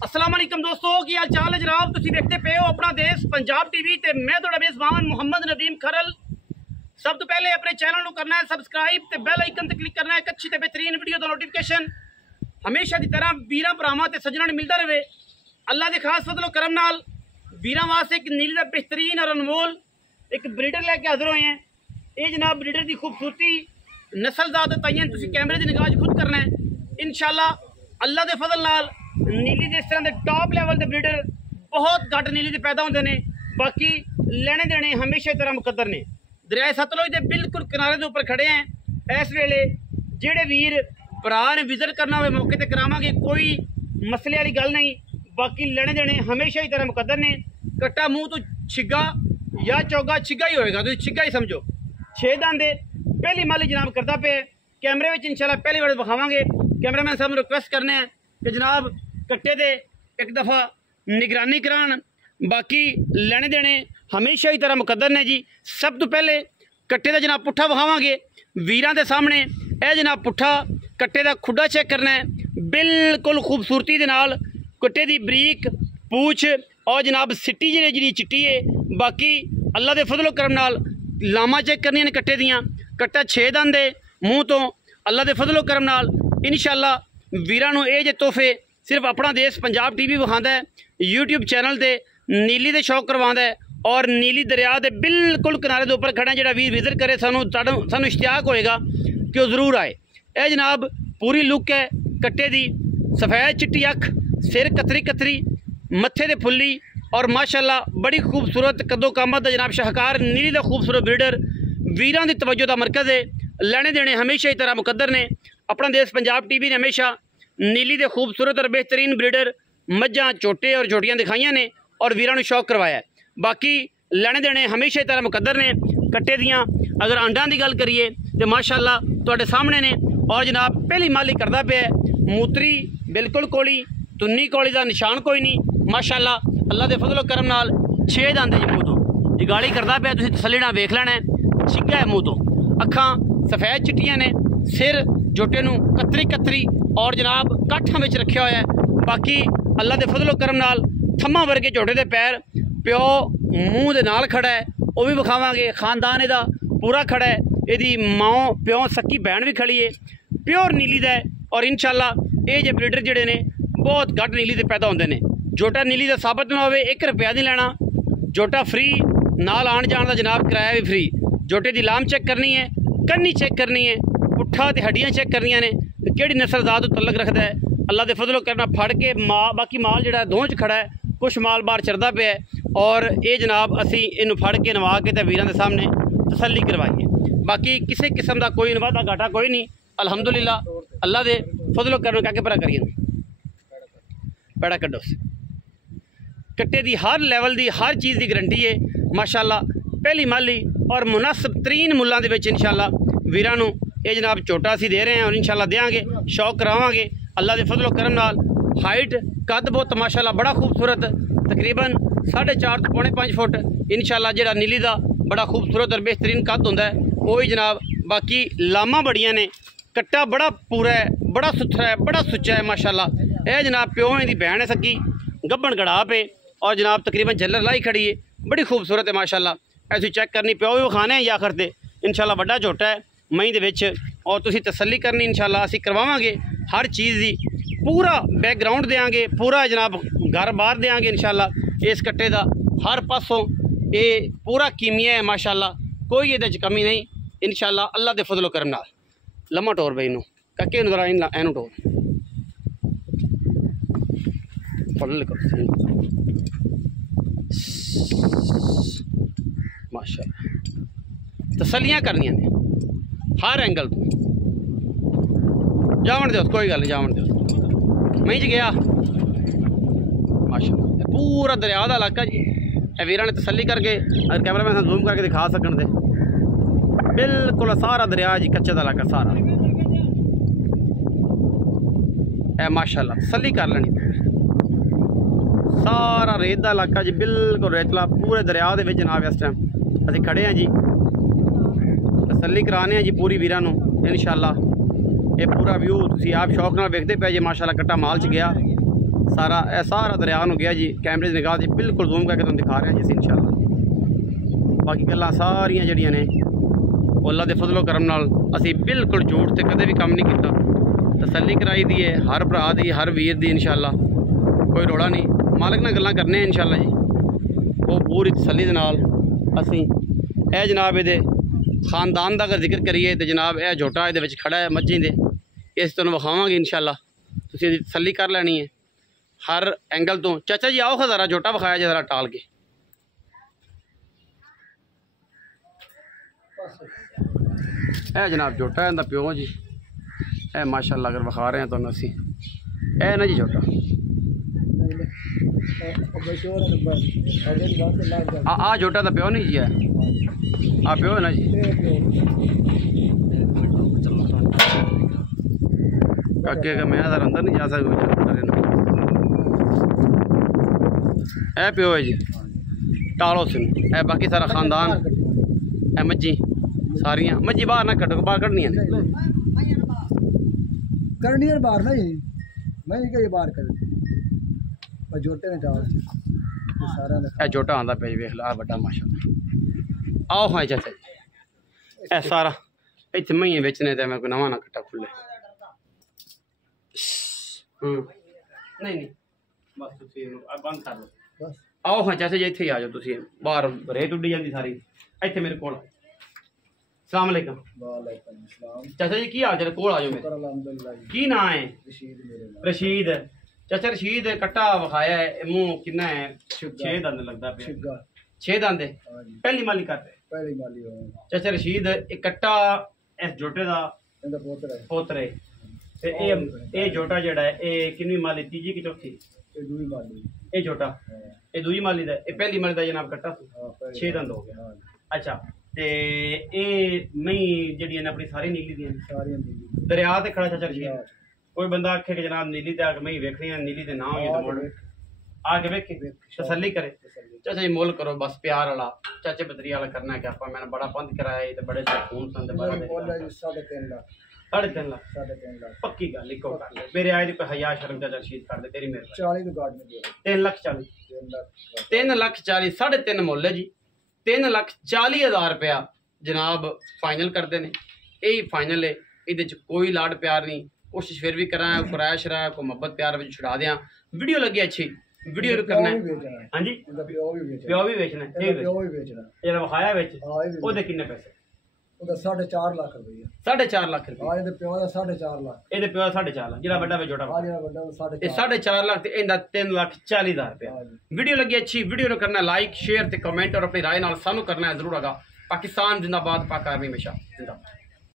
अस्सलाम वालेकुम दोस्तों, की हाल चाल है जनाब। तुसीं देखते पे हो अपना देश पंजाब टीवी ते मैं तुहाडा मेज़बान मुहम्मद नदीम खरल। सब तो पहले अपने चैनल को करना है सबसक्राइब ते बेल आइकन ते क्लिक करना है। एक अच्छी ते बेहतरीन वीडियो का नोटिफिकेशन हमेशा की तरह वीरां भरावां ते सज्जनां नूं मिलता रहे। अल्लाह के खास फजलो करम नाल वीरां वास्ते एक नीली दा बेहतरीन और अनमोल एक ब्रीडर लैके हाजिर होए हैं। ये जनाब ब्रीडर की खूबसूरती नस्लजात तयन तुसीं कैमरे की निगाह खुद करना है। इंशाअल्लाह अल्लाह के फजल नाल नीली के इस तरह के टॉप लैवल के ब्रीडर बहुत घट नीली के पैदा होते हैं। बाकी लेने देने हमेशा तरह मुकद्दर ने। दरिया सतलुज के बिल्कुल किनारे के उपर खड़े हैं इस वेले। जेडे वीर भरा ने विजिट करना हो मौके पर करावांगे, कोई मसले वाली गल नहीं। बाकी लेने देने हमेशा ही तरह मुकद्दर ने। कट्टा मुँह तो छिगा या चौगा छिगा ही होएगा, तुम छिगा ही समझो। 6 दंद पहली माली जनाब करता पे कैमरे में इंशाल्लाह पहली बार दिखावांगे। कैमरामैन साहब रिक्वेस्ट करने हैं कि जनाब कट्टे दे एक दफ़ा निगरानी करान। बाकी लेने देने हमेशा ही तरह मुकद्दर ने जी। सब तो पहले कट्टे का जनाब पुट्ठा विखावांगे वीरां दे सामने। यह जनाब पुट्ठा कट्टे का खुडा चेक करना है, बिल्कुल खूबसूरती दे नाल कट्टे की बरीक पूछ और जनाब सिट्टी जी चिट्टी है। बाकी अल्लाह के फजलो करम नाल लामा चेक करनियां ने कट्टे दियां। कट्टा 6 दंद है मूँह तो। अल्लाह के फजलो करम नाल इंशाअल्लाह वीरां नूं ये जे तोहफे सिर्फ अपना देश पंजाब टीवी विखांदा है, यूट्यूब चैनल से नीली दे शौक करवांदा है। और नीली दरिया के बिल्कुल किनारे के उपर खड़ा जो वीर विजिट करे सानू इश्तियाक होएगा कि वह जरूर आए। यह जनाब पूरी लुक है कट्टे की। सफ़ेद चिट्टी अख, सिर कतरी कतरी, मत्थे दे फुल्ली और माशाअल्लाह बड़ी खूबसूरत कदो कामत का जनाब शाहकार नीली का खूबसूरत ब्रीडर वीरां की तवज्जो का मरकज़ है। लेने देने हमेशा ही तरह मुकद्दर ने। अपना देश पंजाब टीवी ने हमेशा नीली के खूबसूरत और बेहतरीन ब्रीडर मज्जां चोटे और झोटियां दिखाइयां ने और वीरां नूं शौक करवाया है। बाकी लेने देने हमेशा ही तरह मुकद्दर ने। कट्टे दियां अगर अंडां की गल करिए तो माशाअल्लाह तुहाडे सामने ने। और जनाब पहली माली करदा पिया मूत्री बिल्कुल कोली, तुन्नी कोली का निशान कोई नहीं। माशाअल्लाह अल्लाह के फजलो करम नाल 6 दंद जी मूँह तो जगाली करदा पिया। तुसीं तसल्ली नाल वेख लेना है। छिगा है मूँह तो, अखां सफ़ेद चिट्टियां ने, सिर जोटे नूं कतरी कतरी और जनाब काठां विच रखिया होया है। बाकी अल्लाह के फजलो करम नाल थम्मा वर्गे झोटे दे पैर, प्यो मूँह दे नाल खड़ा है वह भी विखावांगे। खानदान इहदा पूरा खड़ा है, इहदी माँ प्यो सकी भैन भी खड़ी है, प्योर नीली दा है। और इंशाअल्लाह ये जे ब्रीडर जिहड़े ने बहुत घट नीली दे पैदा होंदे ने। जोटा नीली दा साबित ना होवे 1 रुपया नहीं लेना। जोटा फ्री नाल आण जाण दा जनाब किराया भी फ्री। जोटे दी लाम चेक करनी है, कन्नी चेक करनी है, पुट्ठा ते हड्डियां चेक करनियां ने, किहड़ी नस्ल ज़ात तो तलक रखता है। अल्लाह के फजलो करना फड़ के बाकी माल जिहड़ा दोंच खड़ा है, कुछ माल बाहर चरदा पिया है। और ये जनाब असी इनू फड़ के नवा के ते वीरां दे सामने तसल्ली करवाइए। बाकी किसी किस्म का कोई वादा घाटा कोई नहीं। अलहमदुलिल्लाह अल्लाह के फजलो करना क्या परा करिए पैड़ा कड्डो। कट्टे की हर लैवल की हर चीज़ की गारंटी है माशाअल्लाह। पहली माली और मुनासिब तरीन मुल्लां दे विच इंशाअल्लाह वीरां नूं ये जनाब छोटा असी दे रहे हैं और इंशाअल्लाह देंगे, शौक करावांगे अल्लाह के फजलो करम नाल। हाइट कद बहुत माशाअल्लाह बड़ा खूबसूरत, तकरीबन 4.5 तो पौने 5 फुट इंशाअल्लाह जेड़ा नीली दा बड़ा खूबसूरत और बेहतरीन कद होंदा है वही जनाब। बाकी लामा बड़ियां ने, कट्टा बड़ा पूरा है, बड़ा सुथरा है, बड़ा सुच्चा है माशाअल्लाह। यह जनाब प्यो दी भैन है सकी, गब्बन गड़ा पे और जनाब तकरीबन झल्लर लाई खड़ी है, बड़ी खूबसूरत है माशाअल्लाह। ऐसी चेक करनी, प्यो भी विखाने हैं या करते इंशाअल्लाह। बड़ा झोटा है मई दे विच और तुसीं तसल्ली करनी इंशाअल्लाह। असीं करवावांगे हर चीज़ की पूरा बैकग्राउंड देंगे, पूरा जनाब घर बाहर देंगे इंशाअल्लाह। इस कट्टे का हर पासों ये पूरा कीमिया है माशाअल्लाह, कोई ये कमी नहीं इंशाअल्लाह अल्लाह के फजलो करम नाल। लम्मा टोर बई नूं कक्के नूं जरा एनू टोर फल करो माशाअल्लाह। तसल्लियां करनियां ने हर एंगल तो। जावन दो कोई गल नहीं, जावन दो। मई च गया माशाअल्लाह पूरा दरिया का इलाका जी। वीरां ने तसल्ली करके अगर कैमरा मैन जूम करके दिखा सकन दे बिल्कुल सारा दरिया जी, कच्चे का इलाका सारा है माशाअल्लाह। तसल्ली कर लेनी सारा रेत का इलाका जी, बिल्कुल रेतला पूरे दरिया के जनाब। इस टाइम असीं खड़े हैं जी, तसल्ली कराने हैं जी पूरी वीरां नूं इंशाअल्लाह। ये पूरा व्यू तुसीं आप शौक नाल वेखदे पे जे माशाअल्लाह। कट्टा माल च गया सारा यह सारा दरिया हो गया जी। कैमरे की निगाह से बिल्कुल जूम करके तुम दिखा रहे हैं जी इंशाल्लाह। बाकी गल्लां सारियां जड़ियां ने अल्लाह के फजलो करम नाल असी बिल्कुल झूठ से कदे भी काम नहीं किया। तसल्ली कराई दी है हर भरा दी हर वीर दी इंशाल्लाह, कोई रोड़ा नहीं। मालिक नाल गल्लां करने इंशाल्लाह जी, वो पूरी तसल्ली दे नाल असी ए जनाब ये खानदान का अगर जिक्र करिए तो जनाब यह झोटा ये खड़ा है मज्झी दे, इस तुहानूं विखावांगे इंशाल्लाह, तुसीं इहदी तसल्ली कर लैनी है हर एंगल तो। चाचा जी आओ ज़रा झोटा विखाया जी ज़रा टाल के। ए जनाब झोटा इहदा प्यो जी, ए माशाअल्लाह अगर विखा रहे हैं तो असी ए ना जी झोटा आ झोटा तो प्यो नहीं जी है, आ प्यो है ना जी। काके का मैं अदर अंदर नहीं जा सकता ए प्यो है जी, टालो सिन ए बाकी सारा खानदान ए मज्जी सारियां मज्जी बाहर ना कटो, बाहर कढ़नी है करनी है बाहर नहीं, मैं क्या ये बाहर कर और जोटे ने चावल सारा ए जोटा आंदा पे वेख ला बड़ा माशाअल्लाह। आओ हाँ चाचा जी ए सारा इतने महीने बेचने ते मैं कोई नवा ना कट्टा खुले नहीं नहीं बस तुसी बंद कर लो बस। आओ हाँ चाचा जी इत्थे ही आ जाओ तुसी, बाहर रेत उड्डी जांदी सारी इत्थे मेरे कोल। अस्सलाम वालेकुम। वालेकुम अस्सलाम। चाचा जी की हाल चाल, कोल आ जाओ मेरे। अल्हम्दुलिल्लाह। की नाम है? रशीद मेरे नाम। रशीद। चाचा रशीद कट्टा विखाया है, मुंह कितना है? 6 दंद लगता पे। 6 दंद है पहली माली करते पहली माली हो। चाचा रशीद एक कट्टा इस जोटे दा इंदा पोतरा है पोतरे ते ए जोटा जेड़ा है ए कितनी माली? तीजी की चौथी? ये दूई माली ए जोटा ए दूई माली दा, ए पहली माली दा जनाब कट्टा सी 6 दंद हो गया। अच्छा ते ए मई जेड़ी ने अपनी सारी नीली दी सारी नीली दरिया ते खड़ा चाचा रशीद। कोई बंदा आखे कि जनाब नीली ते आके मई वेखनी है, नीली ते ना होई तो मोड़ आके वेखे तसल्ली करे। चाचा जी मोल करो बस प्यार वाला, चाचे बदरी वाला करना है कि आप मैंने बड़ा पंद कराया ते बड़े खून सन ते बड़ा 3.5 लाख 3.5 लाख 3.5 लाख पक्की गल इको कर ले मेरे आए दी कोई हया शर्म चाचा रशीद कर दे तेरी मेहरबानी। 40 तो गार्ड में दिया 3,40,000 3,40,000 3.5 मुल है जी। 3,40,000 रुपया जनाब फाइनल करते हैं, यही फाइनल है, ये कोई लाड प्यार नहीं। कोशिश फिर भी करा कराया शराया को मोहब्बत प्यार में छुड़ा दें। वीडियो लगी अच्छी वीडियो करना है। हाँ जी प्यो भी बेचना है, ये विखाया बेच ओदे किन्ने पैसे? 4.5 लाख रुपया 4.5 लाख रुपया आज दे प्यो दा 4.5 लाख ये प्यो 4.5 लाख जेड़ा बड़ा जोटा आज जेड़ा बड़ा 4.5 4.5 लाख ते इंदा 3,40,000 रुपया। वीडियो लगी अच्छी वीडियो को करना लाइक शेयर ते कमेंट और अपनी राय नाल सानू करना है जरूर आगा। पाकिस्तान जिंदाबाद, पाक आर्मी हमेशा जिंदाबाद।